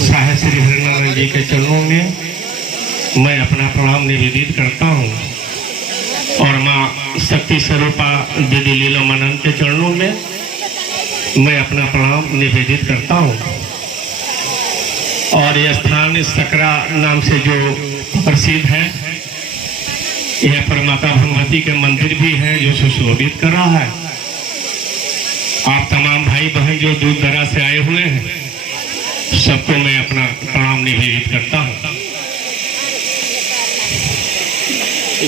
साहेब श्री हरिनारायण जी के चरणों में मैं अपना प्रणाम निवेदित करता हूँ और माँ शक्ति स्वरूपा दीदी लीलामानंद के चरणों में मैं अपना प्रणाम निवेदित करता हूँ। और यह स्थान सकरा नाम से जो प्रसिद्ध है, यह पर माता भगवती के मंदिर भी है जो सुशोभित कर रहा है। आप तमाम भाई बहन जो दूर दराज से आए हुए हैं, सबको मैं अपना प्रणाम निवेदित करता हूँ।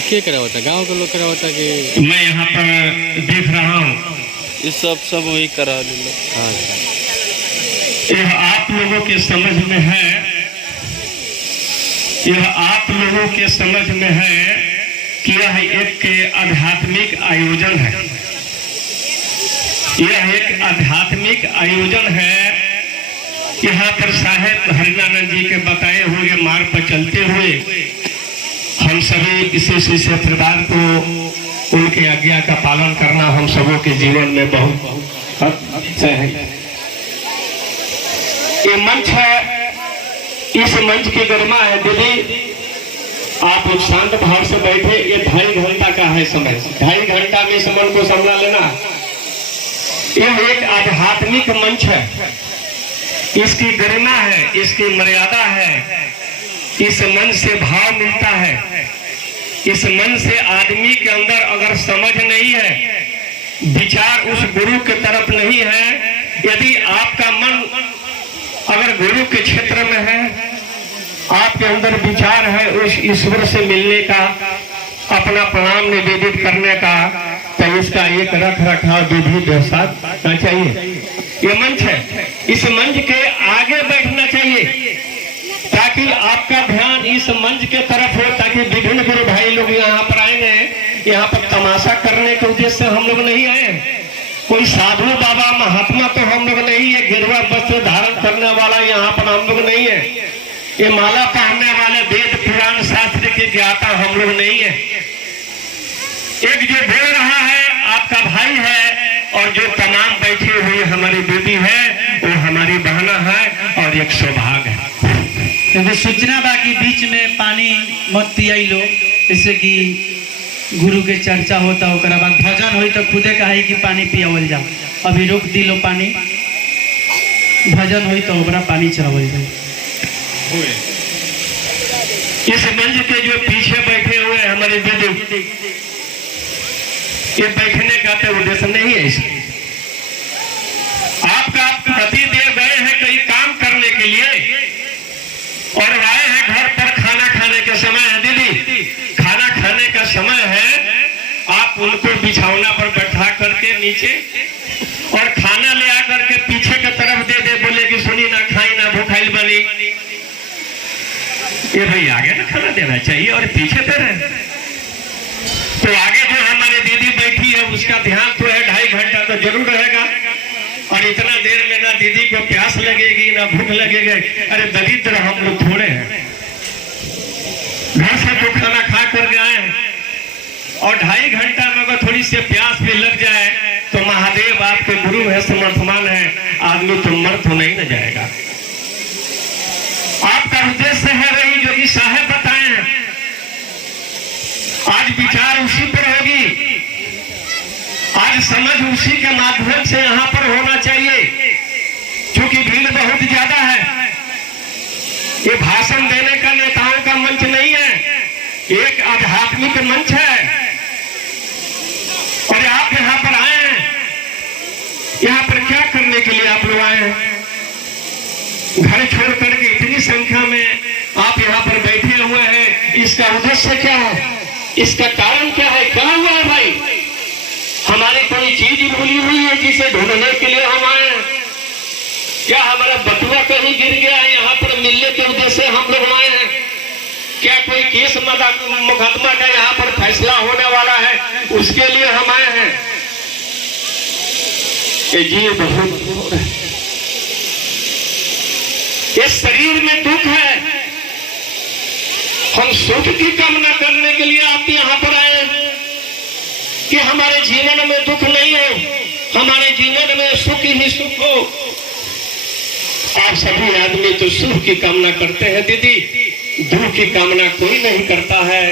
क्या करा होता गाँव के लोग करा होता कि मैं यहाँ पर देख रहा हूँ, इस सब वही करा दिला। यह आप लोगों के समझ में है, यह आप लोगों के समझ में है कि यह एक आध्यात्मिक आयोजन है। यह एक आध्यात्मिक आयोजन है। यहाँ पर साहेब हरिनारायण जी के बताए हुए मार्ग पर चलते हुए हम सभी विशेष परिवार को उनके आज्ञा का पालन करना हम सबों के जीवन में बहुत है। ये मंच है, इस मंच की गरिमा है। दीदी आप शांत भाव से बैठे, ये 2.5 घंटा का है समय। 2.5 घंटा में इस मन को संभाल लेना। यह एक आध्यात्मिक मंच है, इसकी गरिमा है, इसकी मर्यादा है। इस मन से भाव मिलता है। इस मन से आदमी के अंदर अगर समझ नहीं है, विचार उस गुरु के तरफ नहीं है, यदि आपका मन अगर गुरु के क्षेत्र में है, आपके अंदर विचार है उस ईश्वर से मिलने का, अपना प्रणाम निवेदित करने का, तो इसका एक रख रखाव विधि व्यवस्था चाहिए। ये मंच है, इस मंच के आगे बैठना चाहिए ताकि आपका ध्यान इस मंच के तरफ हो, ताकि विभिन्न गुरु भाई लोग यहाँ पर आएंगे। यहाँ पर तमाशा करने के उद्देश्य से हम लोग नहीं आए। कोई साधु बाबा महात्मा तो हम लोग नहीं है, गिरवा वस्त्र धारण करने वाला यहाँ पर हम लोग नहीं है, ये माला पहनने वाले वेद पुराण शास्त्र के ज्ञाता हम लोग नहीं है। एक जो बोल रहा है आपका भाई है, और जो तमाम बैठे हुए हमारी दीदी है वो हमारी बहना है, और एक सौभाग्य है। क्योंकि सूचना बाकी बीच में पानी मत पियाई लो, इससे कि गुरु के चर्चा होता, होकर बाद भजन हो तो खुदे कहे कि पानी पियावल जाओ, अभी रोक दिलो पानी, भजन हो तो ओकरा पानी चढ़ावल जाओ। इस मंच के जो पीछे बैठे हुए हमारे दीदी, ये बैठने का तो उद्देश्य नहीं है। इसलिए आपका पति देव गए हैं कई काम करने के लिए और आए हैं घर पर, खाना खाने का समय है। दीदी खाना खाने का समय है, आप उनको बिछौना पर बैठा करके नीचे और खाना ले आकर के पीछे की तरफ दे दे, बोले कि सुनी ना खाई ना भूखाइल बनी। ये भाई आगे ना खाना देना चाहिए और पीछे दे रहे। तो आगे जो हमारी दीदी बैठी है उसका ध्यान तो है, 2.5 घंटा तो जरूर रहेगा। और इतना देर में ना दीदी को प्यास लगेगी ना भूख लगेगी। अरे दरिद्र हम लोग थोड़े हैं, घर से तो खाना खा करके आए हैं, और 2.5 घंटा में अगर थोड़ी सी प्यास भी लग जाए तो महादेव आपके गुरु है, समर्थमान है, आदमी तो मर तो नहीं न जाएगा। आपका उद्देश्य है वही जो कि साहेब बताए हैं। आज विचार उसी पर होगी, आज समझ उसी के माध्यम से यहाँ पर होना चाहिए, क्योंकि भीड़ बहुत ज्यादा है। ये भाषण देने का नेताओं का मंच नहीं है, एक आध्यात्मिक मंच है। और आप यहाँ पर आए हैं, यहाँ पर क्या करने के लिए आप लोग आए हैं? घर छोड़ करके इतनी संख्या में आप यहाँ पर बैठे हुए हैं, इसका उद्देश्य क्या है? इसका कारण क्या है? क्या हुआ है भाई? हमारी कोई चीज भूली हुई है जिसे ढूंढने के लिए हम आए हैं? क्या हमारा बटुआ कहीं गिर गया है, यहाँ पर मिलने के उद्देश्य से हम लोग आए हैं? क्या कोई केस मुकदमा का यहाँ पर फैसला होने वाला है, उसके लिए हम आए हैं? ये जी बहुत, इस शरीर में दुख है, हम सुख की कामना करने के लिए आप यहाँ पर आए हैं कि हमारे जीवन में दुख नहीं हो, हमारे जीवन में सुख ही सुख हो। आप सभी आदमी तो सुख की कामना करते हैं दीदी, दुख की कामना कोई नहीं करता है।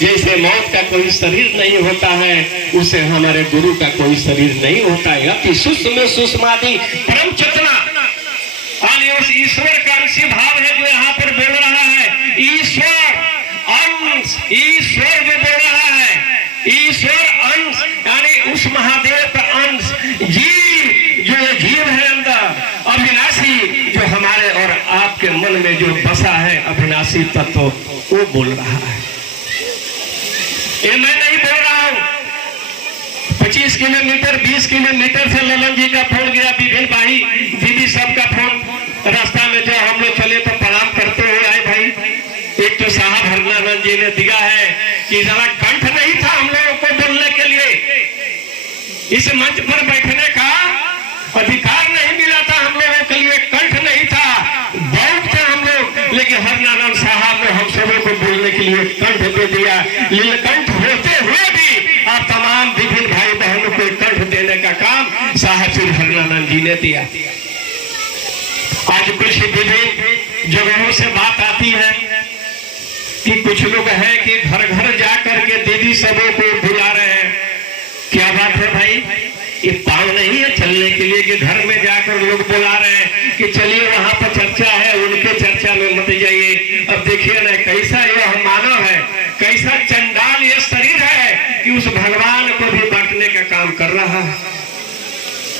जैसे मौत का कोई शरीर नहीं होता है, उसे हमारे गुरु का कोई शरीर नहीं होता है। अति सूक्ष्म सूक्ष्मादि परम चेतना, उस ईश्वर का ऋषि भाव है जो यहाँ पर बोल रहा है। ईश्वर अंश, ईश्वर जो बोल रहा है, ईश्वर अंश यानी उस महादेव का अंश, जीव जो जीव है अंदर, अविनाशी जो हमारे और आपके मन में जो बसा है अविनाशी तत्व, वो बोल रहा है। ये मैं नहीं बोल रहा हूँ। 25 किलोमीटर 20 किलोमीटर से ललन जी का फोन गया, विभिन्न भाई दीदी सबका फोन, रास्ता में जो हम लोग चले तो प्रणाम करते हुए आए भाई। एक तो साहब हरनानंद जी ने दिया है कि जरा कंठ नहीं था हम लोगों को बोलने के लिए, इस मंच पर बैठने का अधिकार नहीं मिला था हम लोगों के लिए, कंठ नहीं था, बहुत थे हम लोग, लेकिन हरनानंद साहब ने हम सबों को बोलने के लिए कंठ दे दिया। नीलकंठ होते हुए भी आप तमाम विभिन्न भाई बहनों को कंठ देने का काम साहब श्री हरनानंद जी ने दिया। आज कुछ विभिन्न जगहों से बात आती है कि कुछ लोग हैं कि घर घर जा करके दीदी सबों को बुला रहे हैं। क्या बात है भाई, ये पाव नहीं है चलने के लिए कि घर में जाकर लोग बुला रहे हैं कि चलिए वहां पर चर्चा है, उनके चर्चा में मत जाइए। अब देखिए ना कैसा यह मानव है, कैसा चंडाल ये शरीर है कि उस भगवान को भी बांटने का काम कर रहा है।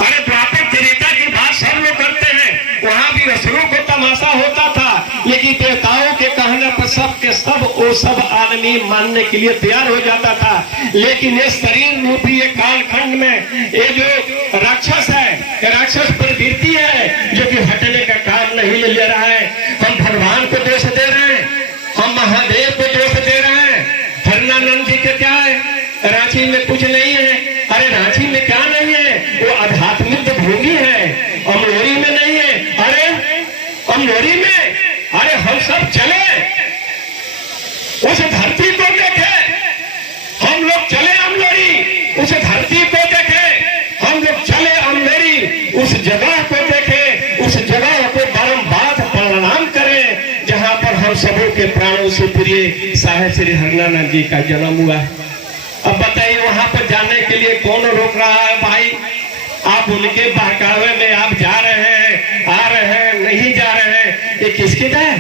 अरे द्वापर त्रेता की बात सब लोग करते हैं, वहां भी असुरों को तमाशा होता था, लेकिन देवताओं के कहने पर सब के सब वो सब आदमी मानने के लिए तैयार हो जाता था। लेकिन ये शरीर रूपी ये कालखंड में ये जो राक्षस है, राक्षस प्रवृत्ति है जो कि हटने का काम नहीं ले रहा है। हम भगवान को दोष दे रहे हैं, हम महादेव को दोष दे रहे हैं। हरनानंद जी के क्या है, रांची में कुछ नहीं है। अरे रांची में क्या नहीं है, वो आध्यात्मिक भूमि है, अमलोरी में नहीं है। अरे अमलोरी में, अरे हम सब चले उस धरती को देखे, हम लोग चले अमलोरी, उस धरती को देखे, हम लोग चले अमलोरी, उस जगह को देखे, उस जगह को बारंबार प्रणाम करें जहां पर हम सबों के प्राणों से प्रिय साहेब श्री हरनानंद जी का जन्म हुआ। अब बताइए वहां पर जाने के लिए कौन रोक रहा है भाई? आप उनके बहकावे में आप जा रहे हैं, आ रहे हैं, नहीं जा रहे हैं, ये किसकी दया?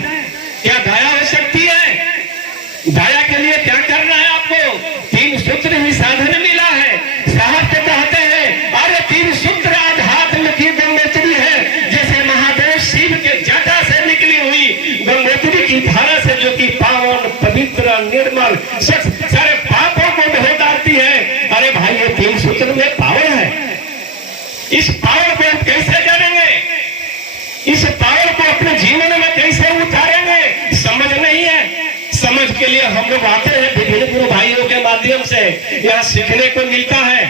क्या दया हो सकती है? दया के लिए क्या करना है आपको? 3 सूत्र ही साधन मिला है। साहब तो कहते हैं अरे 3 सूत्र आध्यात्म की गंगोत्री है, जैसे महादेव शिव के जटा से निकली हुई गंगोत्री की धारा से, जो कि पावन पवित्र निर्मल सारे पापों को धो डालती है। अरे भाई ये 3 सूत्र में पावर है, इस पावर को हम कैसे जानेंगे? इस पावर को अपने जीवन में कैसे उतारेंगे? समझ नहीं है। समझ के लिए हम लोग आते हैं विभिन्न गुरु भाइयों के माध्यम से, यहाँ सीखने को मिलता है।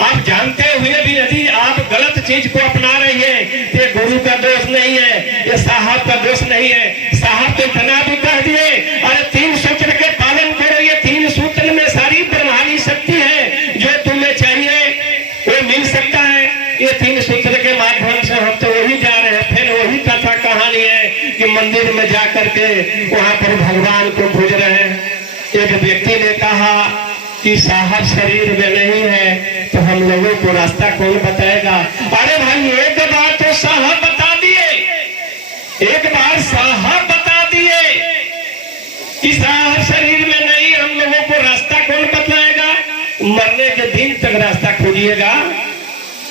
आप जानते हुए भी यदि आप गलत चीज को अपना रही है, ये गुरु का दोष नहीं है, ये साहब का दोष नहीं है। साहब तो इतना भी कह दिए अरे 3 सूत्र के पालन करो, ये 3 सूत्र में सारी ब्रह्मांडी शक्ति है, जो तुम्हें चाहिए वो मिल सकता है। ये 3 सूत्र के माध्यम से हम तो वही जा रहे हैं। फिर वही कथा कहानी है कि मंदिर में जा करके वहां पर भगवान को पूज रहे हैं। एक व्यक्ति ने कहा कि साहब शरीर में नहीं है तो हम लोगों को रास्ता कौन बताएगा? अरे भाई एक बार तो साहब बता दिए, एक बार साहब बता दिए कि साहब शरीर में नहीं, हम लोगों को रास्ता कौन बताएगा? मरने के दिन तक रास्ता खोजिएगा।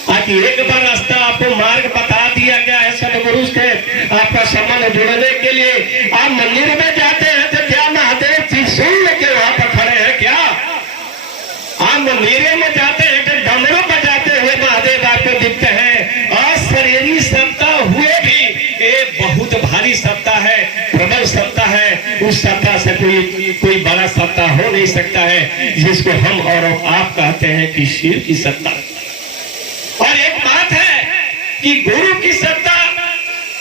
आज एक बार रास्ता आपको मार्ग बता दिया गया है सदगुरु से आपका संबंध जुड़ने के लिए। आप मंदिर में जाते हैं तो क्या महादेव त्रिशूल लेके वहां पर खड़े हैं क्या? आप मंदिर में जाते हैं तो डमरू बजाते हुए महादेव आपको दिखते हैं। अशरीरी सत्ता हुए भी ये बहुत भारी सत्ता है, प्रबल सत्ता है। उस सत्ता से कोई बड़ा सत्ता हो नहीं सकता है, जिसको हम और आप कहते हैं कि शिव की सत्ता। और एक बात है कि गुरु की सत्ता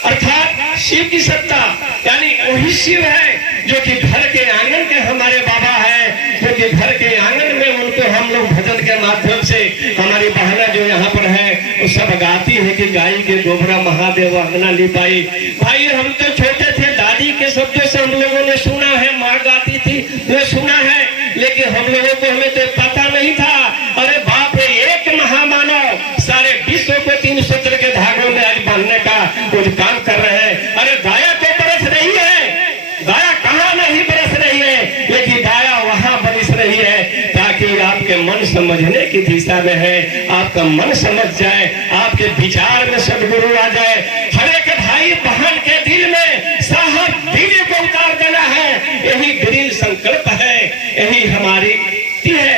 अर्थात शिव की सत्ता, यानी वही शिव है जो कि घर के आंगन के हमारे बाबा है, जो कि घर के आंगन में उनको हम लोग भजन के माध्यम से, हमारी बहना जो यहाँ पर है वो सब गाती है कि गाय के गोबरा महादेव अंगना लिपाई। भाई हम तो छोटे थे, दादी के शब्दों से हम लोगों ने सुना है, माँ गाती थी वो सुना है, लेकिन हम लोगों को हमें तो पता नहीं था। अरे बाप रे, एक महामानव सारे विश्व को 3 सूत्र के धागों में आज बांधने का कुछ काम कर रहे हैं। अरे दया तो बरस रही है, दया कहाँ नहीं बरस रही है, लेकिन दया वहां बरस रही है ताकि आपके मन समझने की दिशा में है, आपका मन समझ जाए, आपके विचार में सदगुरु आ जाए। हर एक भाई बहन के दिल में साहब दिल को उतार देना है, यही दृढ़ संकल्प है, यही हमारी है,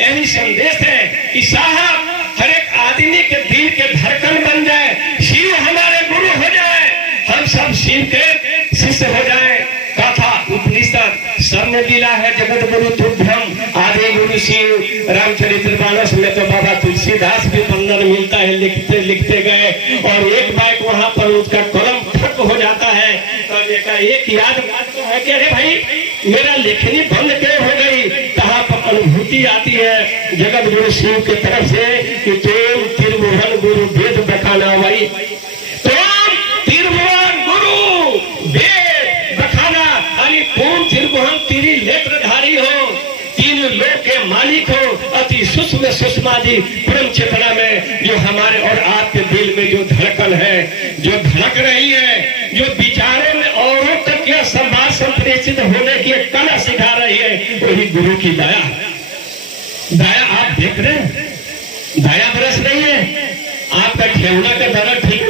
यही संदेश है कि साहब हर एक आदमी के दिल के धड़कन बन जाए, शिव हमारे गुरु हो जाए, हम सब शिव के शिष्य हो जाए। कथा उपनिषद सब में लीला है, जगत गुरु तुभ्यम आदि गुरु शिव। रामचरितमानस में तो बाबा तुलसीदास भी वर्णन मिलता है, लिखते लिखते गए और एक बाइक वहां पर उसका कलम ठक हो जाता है। तब एक याद बात तो है कि अरे भाई मेरा लेखनी बंद क्यों हो गई, कहाँ पर अनुभूति आती है जगत गुरु शिव की तरफ से कि तुम त्रिभुवन गुरु वेद बखाना भाई, तुम त्रिभुवन गुरु वेद बखाना, अरे तुम त्रिभुवन तिरी नेत्रधारी हो, 3 लोक के मालिक हो, अति सूक्ष्म सूक्ष्मादि परम चेतना में जो हमारे और आपके दिल में जो धड़कन है, जो धड़क रही है, जो विचारों में औरों तक यह समाज संप्रेषित होने की कला सिखा रही है, वही गुरु की दया। दया आप देख रहे हैं, दया बरस रही है, आपका ठेवना का दर्द ठीक